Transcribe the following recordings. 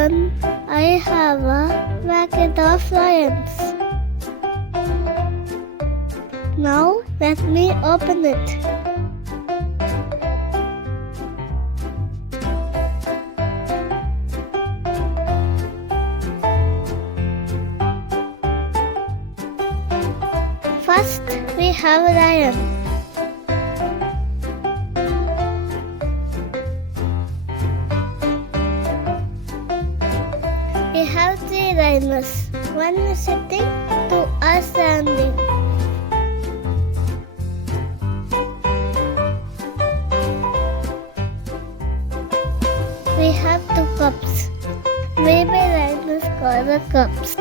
everyone, I have a packet of lions. Now let me open it. First, we have a lion. We have 3 lioness. One is sitting, 2 are standing. We have 2 cubs. Baby lioness called the cubs.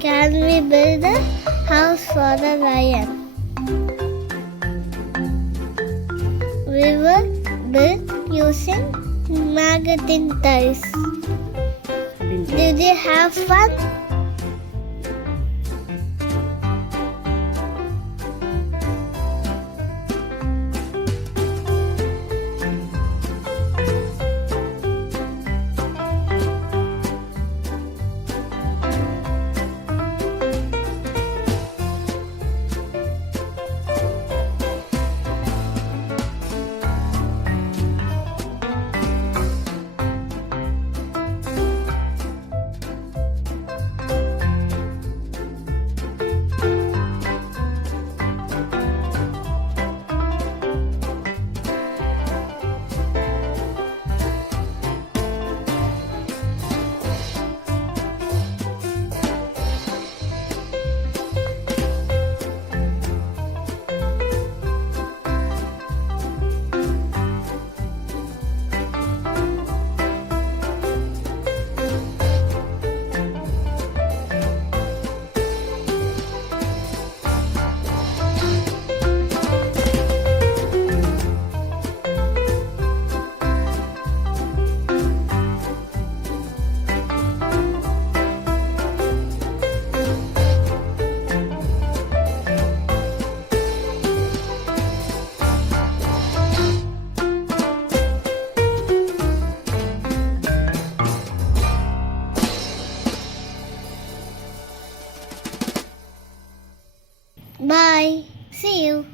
Can we build a house for the lion? We will build using Imaginative. Did you have fun? Bye. See you.